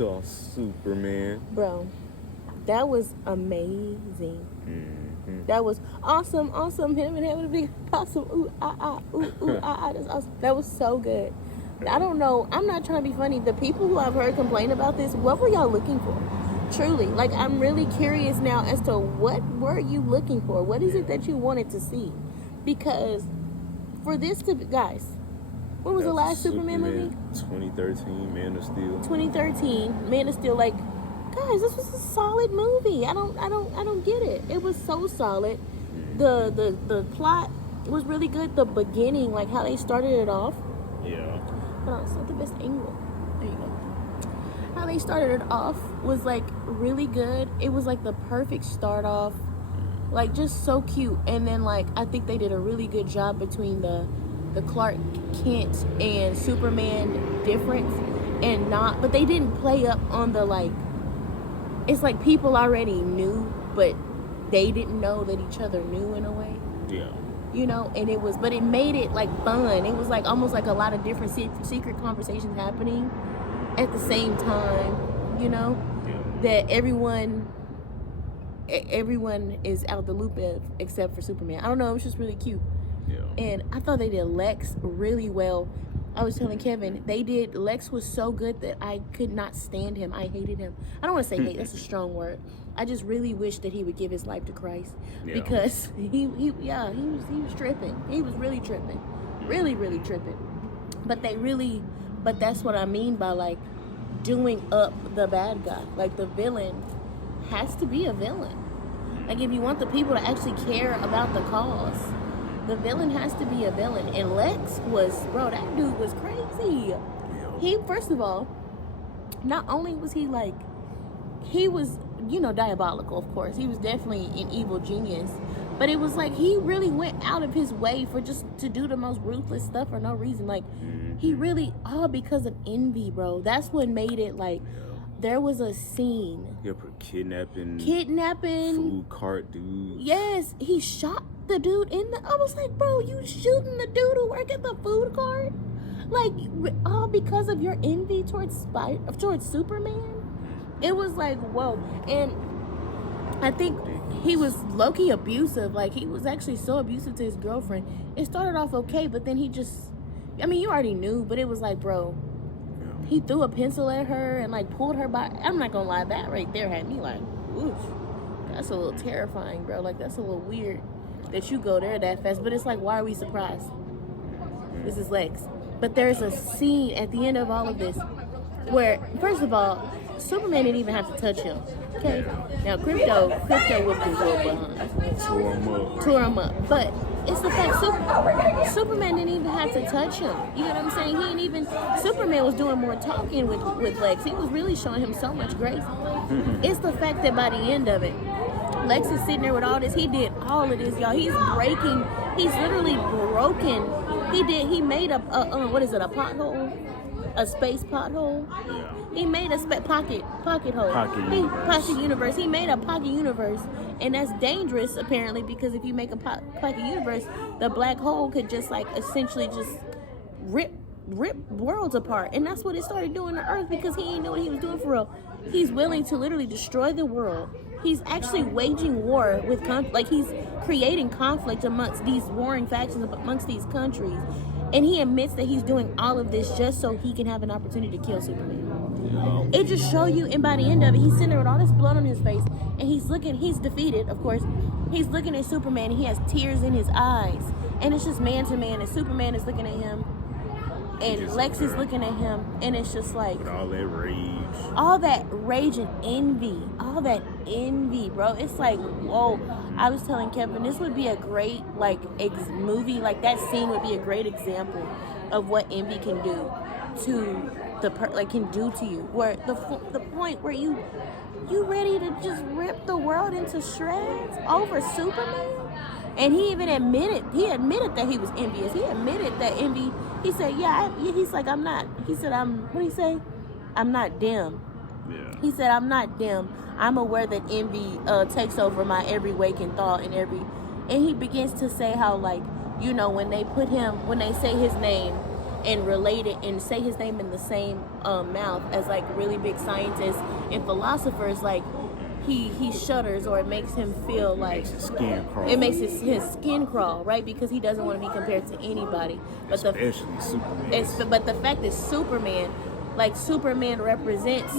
saw Superman. Bro, that was amazing. That was awesome. Him and having a big possum. Ooh, that's awesome. That was so good. I don't know. I'm not trying to be funny. The people who I've heard complain about this, what were y'all looking for? Truly. Like, I'm really curious now as to what were you looking for? What is it that you wanted to see? Because for this to be, guys, when was the last Superman movie? 2013, Man of Steel. 2013, Man of Steel. Like, guys, this was a solid movie. I don't get it. It was so solid. The plot was really good. The beginning, like how they started it off. Yeah. Hold on, it's not the best angle. There you go. How they started it off was like really good. It was like the perfect start off. Like just so cute. And then like I think they did a really good job between the Clark Kent and Superman difference and not, but they didn't play up on the like, it's like people already knew, but they didn't know that each other knew in a way. Yeah. You know, and it was, but it made it like fun. It was like almost like a lot of different secret conversations happening at the same time, you know, that everyone is out the loop of except for Superman. I don't know, it was just really cute. Yeah. And I thought they did Lex really well. I was telling Kevin, Lex was so good that I could not stand him. I hated him. I don't want to say hate, that's a strong word. I just really wish that he would give his life to Christ. Yeah. Because he was tripping. He was really tripping. Really, really tripping. But that's what I mean by like doing up the bad guy. Like the villain has to be a villain. Like if you want the people to actually care about the cause, the villain has to be a villain. And Lex was, bro, that dude was crazy. He, first of all, not only was he like, he was, you know, diabolical, of course. He was definitely an evil genius. But it was like he really went out of his way for just to do the most ruthless stuff for no reason. Like, he really, all because of envy, bro. That's what made it like, there was a scene. Yeah, for kidnapping. Food cart dude. Yes, he shot the dude in the, I was like, bro, you shooting the dude who work at the food cart? Like, all because of your envy towards Superman? It was like, whoa. And I think he was low-key abusive. Like, he was actually so abusive to his girlfriend. It started off okay, but then he just, I mean, you already knew, but it was like, bro, he threw a pencil at her and like pulled her by. I'm not gonna lie, that right there had me like, oof, that's a little terrifying, bro. Like, that's a little weird that you go there that fast. But it's like, why are we surprised? This is Lex. But there's a scene at the end of all of this where, first of all, Superman didn't even have to touch him. Okay? Now, Crypto whooped his little behind. Tore him up. But it's the fact Superman didn't even have to touch him. You know what I'm saying? He didn't even, Superman was doing more talking with Lex. He was really showing him so much grace. It's the fact that by the end of it, Lex is sitting there with all this. He did all of this, y'all. He's literally broken. He made a pothole? A space pothole? Yeah. He made a pocket hole. Pocket universe. He made a pocket universe. And that's dangerous, apparently, because if you make a pocket universe, the black hole could just, like, essentially just rip worlds apart. And that's what it started doing to Earth, because he didn't know what he was doing for real. He's willing to literally destroy the world. He's actually waging war with, he's creating conflict amongst these warring factions, amongst these countries. And he admits that he's doing all of this just so he can have an opportunity to kill Superman. It just show you, and by the end of it, he's sitting there with all this blood on his face, and he's defeated, of course. He's looking at Superman, and he has tears in his eyes. And it's just man to man, and Superman is looking at him, and Lex is looking at him, and it's just like... With all that rage. All that rage and envy. All that envy, bro. It's like, whoa. I was telling Kevin, this would be a great, movie. Like, that scene would be a great example of what envy can do to can do to you. Where the point where you ready to just rip the world into shreds over Superman? And he even admitted that he was envious. He admitted that envy. He said, he's like, I'm not. He said, what did he say? I'm not dim. Yeah. He said, I'm not dim. I'm aware that envy takes over my every waking thought and he begins to say how, like, you know, when they say his name, and relate it and say his name in the same mouth as like really big scientists and philosophers, like he shudders, or it makes him feel like Makes his skin crawl. it makes his skin crawl, right? Because he doesn't want to be compared to anybody. But Especially Superman. but the fact that Superman represents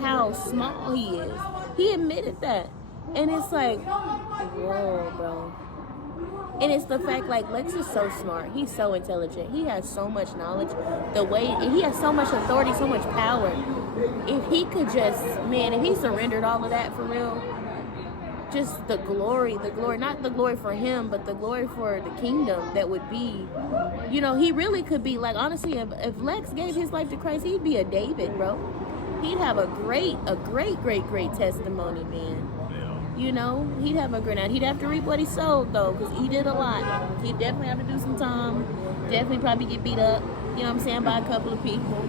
how small he is. He admitted that, and it's like, whoa, bro. And it's the fact, like, Lex is so smart. He's so intelligent. He has so much knowledge. He has so much authority, so much power. If he could just, man, if he surrendered all of that for real, just the glory, not the glory for him, but the glory for the kingdom that would be, you know, he really could be, like, honestly, if Lex gave his life to Christ, he'd be a David, bro. He'd have a great testimony, man. You know, he'd have a great, he'd have to reap what he sowed, though, because he did a lot. He'd definitely have to do some time. Definitely probably get beat up, you know what I'm saying, by a couple of people.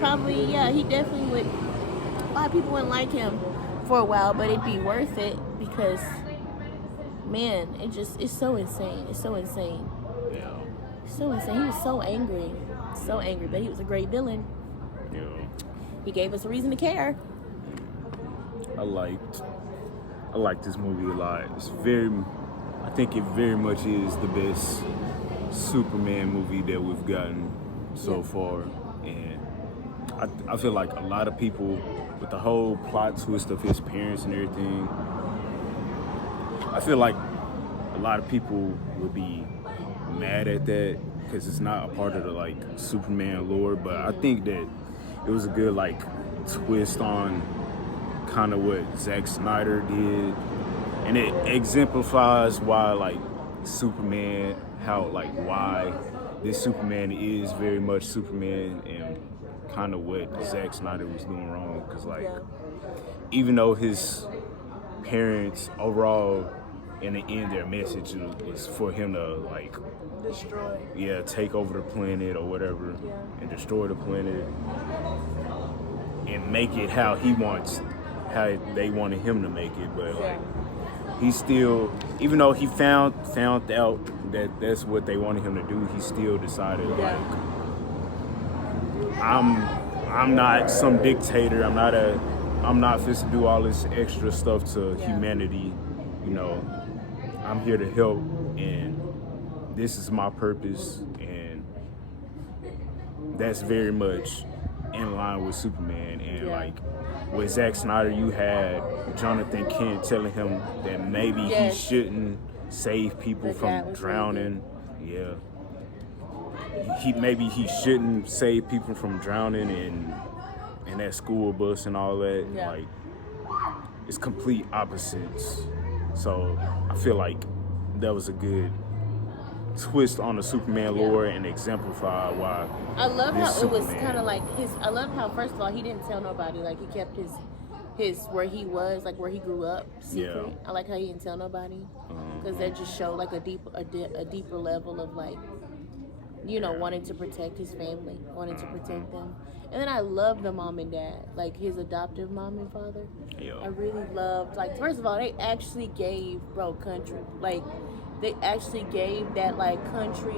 Probably, yeah, he definitely would. A lot of people wouldn't like him for a while, but it'd be worth it because, man, it's so insane. It's so insane. Yeah. So insane. He was so angry. So angry, but he was a great villain. Yeah. He gave us a reason to care. I like this movie a lot. I think it very much is the best Superman movie that we've gotten so far. And I feel like a lot of people, with the whole plot twist of his parents and everything, I feel like a lot of people would be mad at that because it's not a part of the, like, Superman lore. But I think that it was a good, like, twist on kind of what Zack Snyder did, and it exemplifies why, like, Superman, how, like, why this Superman is very much Superman, and kind of what Zack Snyder was doing wrong. Because, like, even though his parents overall in the end their message was for him to, like, take over the planet or whatever, and destroy the planet and make it how they wanted him to make it. But, like, he still, even though he found out that that's what they wanted him to do, he still decided, like, I'm not some dictator. I'm not supposed to do all this extra stuff to humanity. You know, I'm here to help, and this is my purpose, and that's very much in line with Superman. And like with Zack Snyder, you had Jonathan Kent telling him that maybe he shouldn't save people from drowning. Yeah. Maybe he shouldn't save people from drowning in that school bus and all that. Like, it's complete opposites. So I feel like that was a good twist on the Superman lore and exemplify why. I love how Superman. It was kind of like I love how, first of all, he didn't tell nobody. Like, he kept his where he was, like where he grew up, secret. I like how he didn't tell nobody, because that just showed like a deeper level of, like, you know, wanting to protect his family, wanting to protect them. And then I love the mom and dad, like his adoptive mom and father. I really loved, like, first of all, they actually gave country, like, they actually gave that, like, country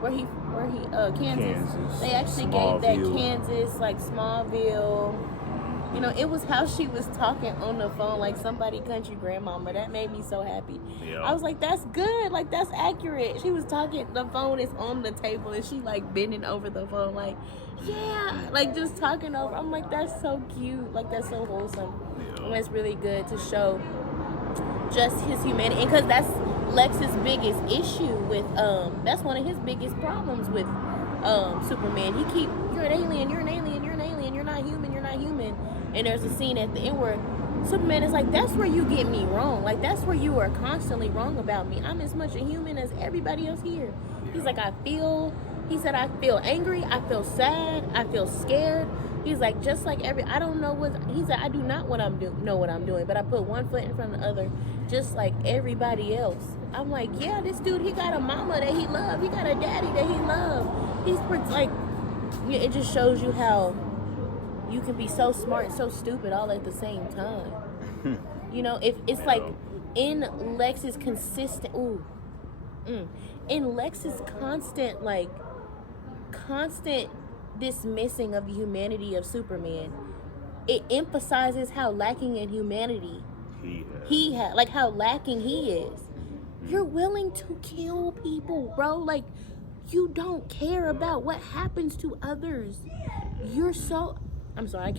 where he Kansas. They actually gave that Kansas, like, Smallville. You know, it was how she was talking on the phone, like somebody country grandmama. That made me so happy. I was like, that's good. Like, that's accurate. She was talking, the phone is on the table, and she, like, bending over the phone, like, like, just talking over. I'm like, that's so cute. Like, that's so wholesome. And it's really good to show just his humanity. And because that's Lex's biggest issue with, that's one of his biggest problems with Superman. You're an alien, you're not human. And there's a scene at the end where Superman is like, that's where you get me wrong. Like, that's where you are constantly wrong about me. I'm as much a human as everybody else here. He's like, I feel angry, I feel sad, I feel scared. He's like, just like I don't know he's like, I do not know what I'm doing, but I put one foot in front of the other, just like everybody else. I'm like, yeah, this dude, he got a mama that he loved. He got a daddy that he loved. He's like, it just shows you how you can be so smart and so stupid all at the same time. You know, if it's like in Lex's constant, in Lex's constant, like, constant dismissing of the humanity of Superman, it emphasizes how lacking in humanity he had, like how lacking he is. You're willing to kill people, bro. Like, you don't care about what happens to others. You're so. I'm sorry, I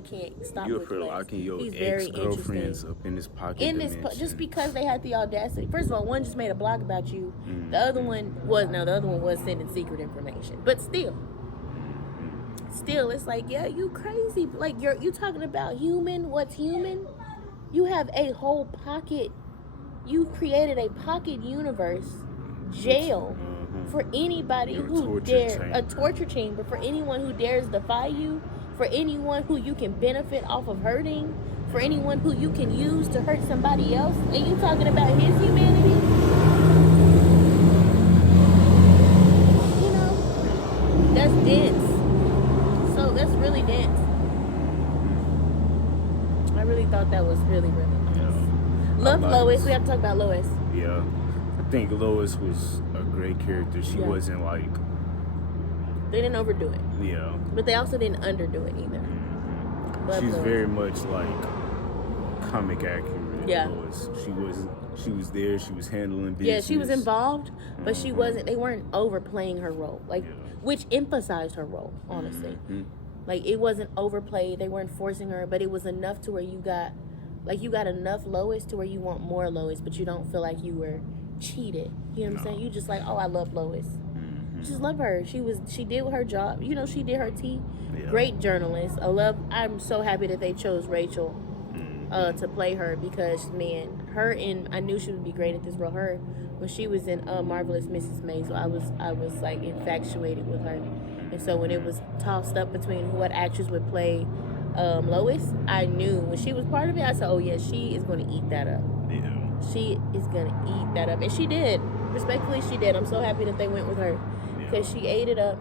can't stop. You're with for Lex. locking your He's very ex-girlfriends interesting. up in this pocket In this, dimension. just because they had the audacity. First of all, one just made a blog about you. The other one was sending secret information. But still, it's like, yeah, you crazy. Like you talking about human. What's human? You have a whole pocket. You've created a pocket universe jail for anybody who dares, a torture chamber for anyone who dares defy you, for anyone who you can benefit off of hurting, for anyone who you can use to hurt somebody else. And you talking about his humanity? You know, that's dense. So that's really dense. I really thought that was really, really nice. Love Lois. We have to talk about Lois. Yeah. I think Lois was a great character. She wasn't like... They didn't overdo it. Yeah. But they also didn't underdo it either. She's very much like comic accurate. Yeah. Lois. She was there. She was handling business. Yeah, she was involved, but she wasn't. They weren't overplaying her role, like which emphasized her role. Honestly, like it wasn't overplayed. They weren't forcing her, but it was enough to where you got enough Lois to where you want more Lois, but you don't feel like you were cheated. You know what I'm saying? You just like, oh, I love Lois. You just love her. She did her job. You know, she did her tea. Yeah. Great journalist. I'm so happy that they chose Rachel to play her, because man, I knew she would be great at this role. Her when she was in Marvelous Mrs. Maisel, I was like infatuated with her, and so when it was tossed up between what actress would play Lois, I knew when she was part of it. I said, oh yeah, she is going to eat that up. Yeah. She is going to eat that up, and she did. Respectfully, she did. I'm so happy that they went with her, because she ate it up.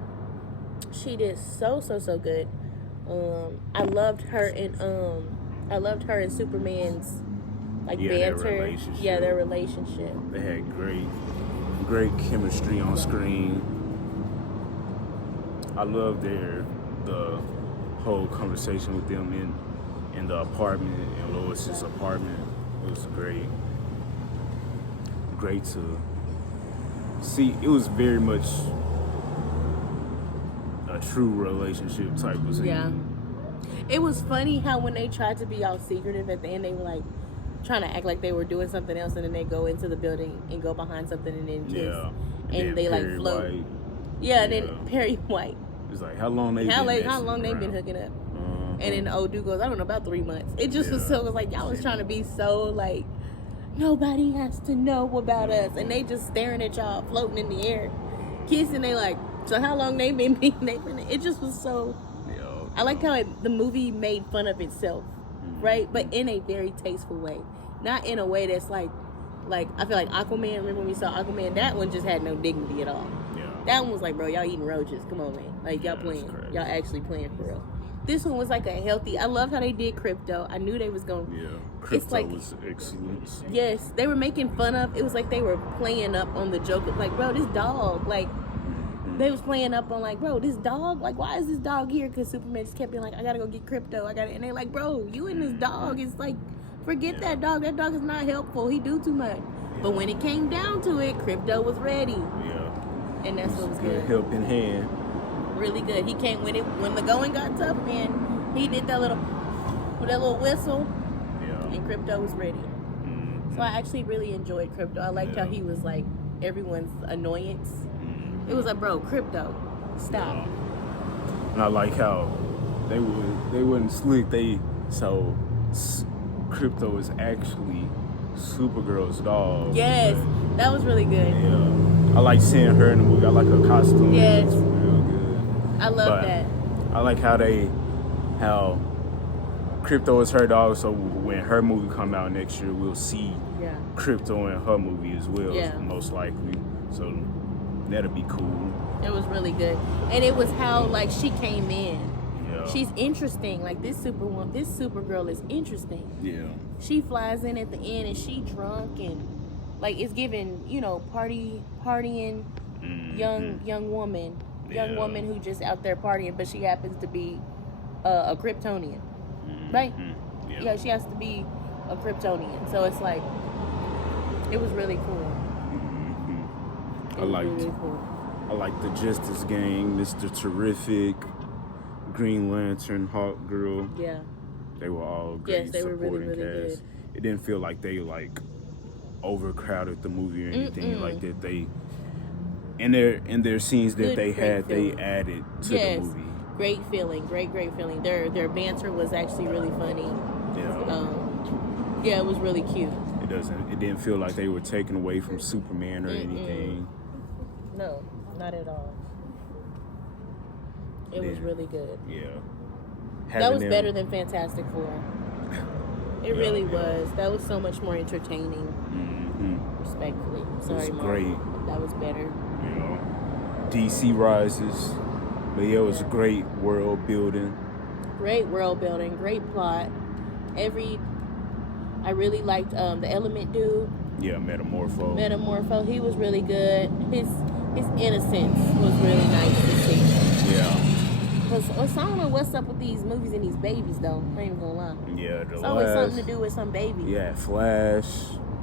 She did so good. I loved her in Superman's banter. Their relationship. They had great chemistry on screen. I loved the whole conversation with them in the apartment, in Lois's apartment. It was great to see. It was very much a true relationship type of thing. Yeah. It was funny how when they tried to be all secretive at the end, they were like trying to act like they were doing something else, and then they go into the building and go behind something and then kiss. Yeah. And they like float. White. Yeah, and then Perry White. It's like how long they been hooking up. And then the old dude goes, I don't know, about 3 months. It just was like y'all was trying to be so like, nobody has to know about us, and they just staring at y'all floating in the air, kissing. They like, so how long they been it just was so. I like how the movie made fun of itself, right? But in a very tasteful way, not in a way that's like I feel like Aquaman. Remember when we saw Aquaman? That one just had no dignity at all. Yeah. That one was like, bro, y'all eating roaches. Come on, man. Like y'all playing. Y'all actually playing for real. This one was like a healthy. I loved how they did Crypto. I knew they was going. Yeah, Crypto was excellent. Yes, they were making fun of. It was like they were playing up on the joke of like, bro, this dog. Like they was playing up on like, bro, this dog. Like, why is this dog here? Because Superman just kept being like, I gotta go get Crypto. And they like, bro, you and this dog is like, forget that dog. That dog is not helpful. He do too much. But when it came down to it, Crypto was ready. Yeah, and that's what was good. Helping hand. Really good. He came when the going got tough, man. He did that little whistle, and Crypto was ready. So I actually really enjoyed Crypto. I liked how he was like everyone's annoyance. It was like, bro, Crypto, stop. And I like how they wouldn't slick. Crypto is actually Supergirl's dog. Yes, that was really good. Yeah, I like seeing her in the movie. I like her costume. Yes. It's real good. I love that. I like how Crypto is her dog, so when her movie come out next year, we'll see Crypto in her movie as well, most likely. So that'll be cool. It was really good. And it was how like she came in. Yeah. She's interesting. Like this Supergirl is interesting. Yeah. She flies in at the end and she drunk and like it's giving, partying young woman. young woman who just out there partying, but she happens to be a Kryptonian, right? Yeah, she has to be a Kryptonian. So it's like, it was really cool. I liked the Justice Gang, Mr. Terrific, Green Lantern, Hawk Girl. Yeah. They were all great. Yes, they were really, really cast. good. It didn't feel like they like overcrowded the movie or anything like that. They in their scenes that they had, they added to the movie. Great feeling, great feeling. Their banter was actually really funny. Yeah, it was really cute. It didn't feel like they were taken away from Superman or anything. No, not at all. It was really good. Yeah. That was better than Fantastic Four. It really was. That was so much more entertaining. Respectfully. Sorry, it was Mark. great. That was better. You know, DC Rises. But yeah, it was great world building. Great world building. Great plot. I really liked the Element dude. Yeah, Metamorpho. He was really good. His innocence was really nice to see. Yeah. Because I don't know what's up with these movies and these babies, though. I ain't even gonna lie. Yeah, it's always something to do with some baby. Yeah, Flash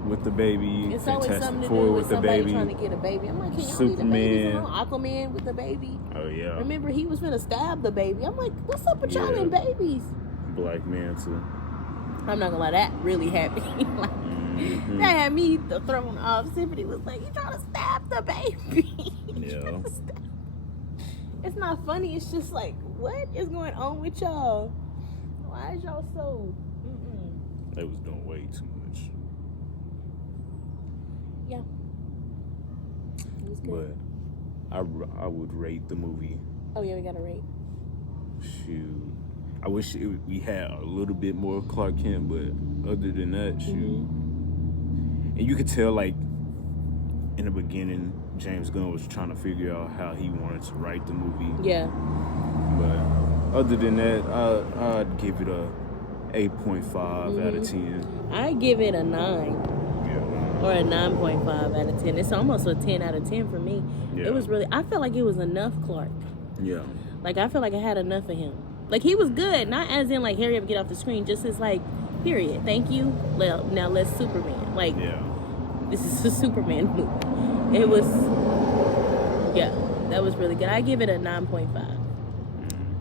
with the baby. It's always something to do with somebody trying to get a baby. I'm like, can y'all leave the babies alone? Aquaman with the baby. Oh, yeah. Remember, he was finna stab the baby. I'm like, what's up with y'all and babies? Black Manta. I'm not gonna lie, that really had me. That had me thrown off. Symphony was like, you trying to stab the baby. Yeah. It's not funny. It's just like, what is going on with y'all? Why is y'all so... They was doing way too much. Yeah. It was good. But I would rate the movie. Oh, yeah, we got to rate. Shoot. I wish we had a little bit more Clark Kent, but other than that, shoot. And you could tell, like, in the beginning, James Gunn was trying to figure out how he wanted to write the movie. Yeah. But other than that, I'd give it a 8.5 out of 10. I give it a 9. Yeah. Or a 9.5 out of 10. It's almost a 10 out of 10 for me. Yeah. It was really... I felt like it was enough Clark. Yeah. Like, I felt like I had enough of him. Like, he was good. Not as in, like, hurry up, get off the screen. Just as, like, period. Thank you. Well, now let's Superman. Like, this is a Superman movie. It was... Yeah. That was really good. I give it a 9.5.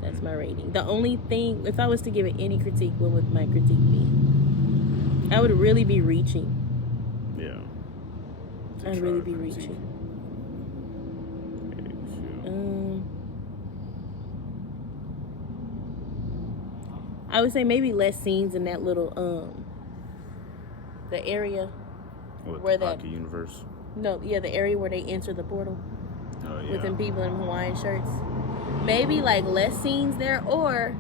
That's my rating. The only thing... If I was to give it any critique, what would my critique be? I would really be reaching. Yeah. I'd really be reaching. I would say maybe less scenes in that little the area where that Pocket Universe. No, yeah, the area where they enter the portal. Oh yeah. With them people in Hawaiian shirts. Maybe like less scenes there, or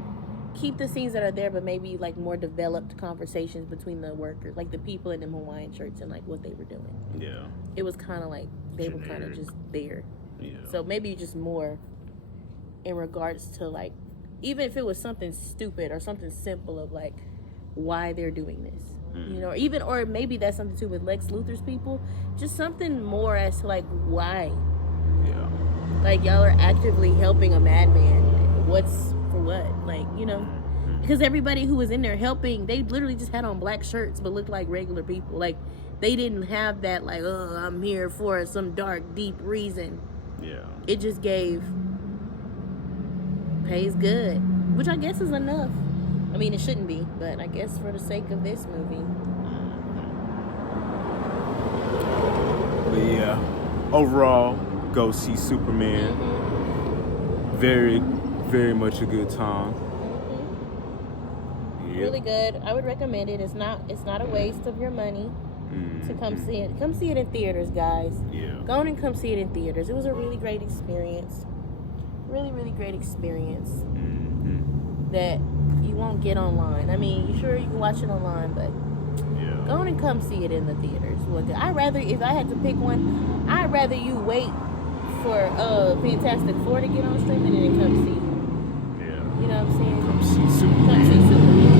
keep the scenes that are there, but maybe like more developed conversations between the workers, like the people in them Hawaiian shirts and like what they were doing. Yeah. It was kind of like they were kind of just there. Yeah. So maybe just more in regards to like, even if it was something stupid or something simple of like why they're doing this, you know, or maybe that's something too with Lex Luthor's people, just something more as to like why. Yeah. Like y'all are actively helping a madman. What's for what? Like, you know, because everybody who was in there helping, they literally just had on black shirts but looked like regular people. Like they didn't have that like, oh, I'm here for some dark, deep reason. Yeah. It just gave pays good, which I guess is enough. I mean, it shouldn't be, but I guess for the sake of this movie. But yeah, overall, go see Superman. Very, very much a good time. Yep. Really good. I would recommend it. It's not a waste of your money to come see it. Come see it in theaters, guys. Yeah. Go on and come see it in theaters. It was a really great experience. Really, really great experience that you won't get online. I mean, sure, you can watch it online, but go on and come see it in the theaters. I'd rather, if I had to pick one, I'd rather you wait for Fantastic Four to get on streaming and then come see it. Yeah. You know what I'm saying? Come see Superman. Come see Superman.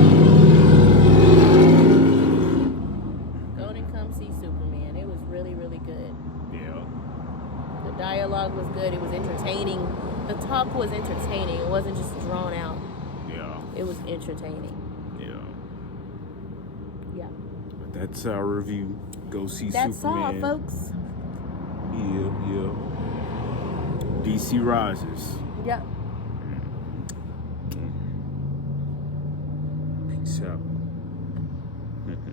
Go on and come see Superman. It was really, really good. Yeah. The dialogue was good. It was entertaining. It was entertaining. Yeah. Yeah. But that's our review. Go see That's all, Superman. folks. Yeah. DC Rises. Yep. Peace out.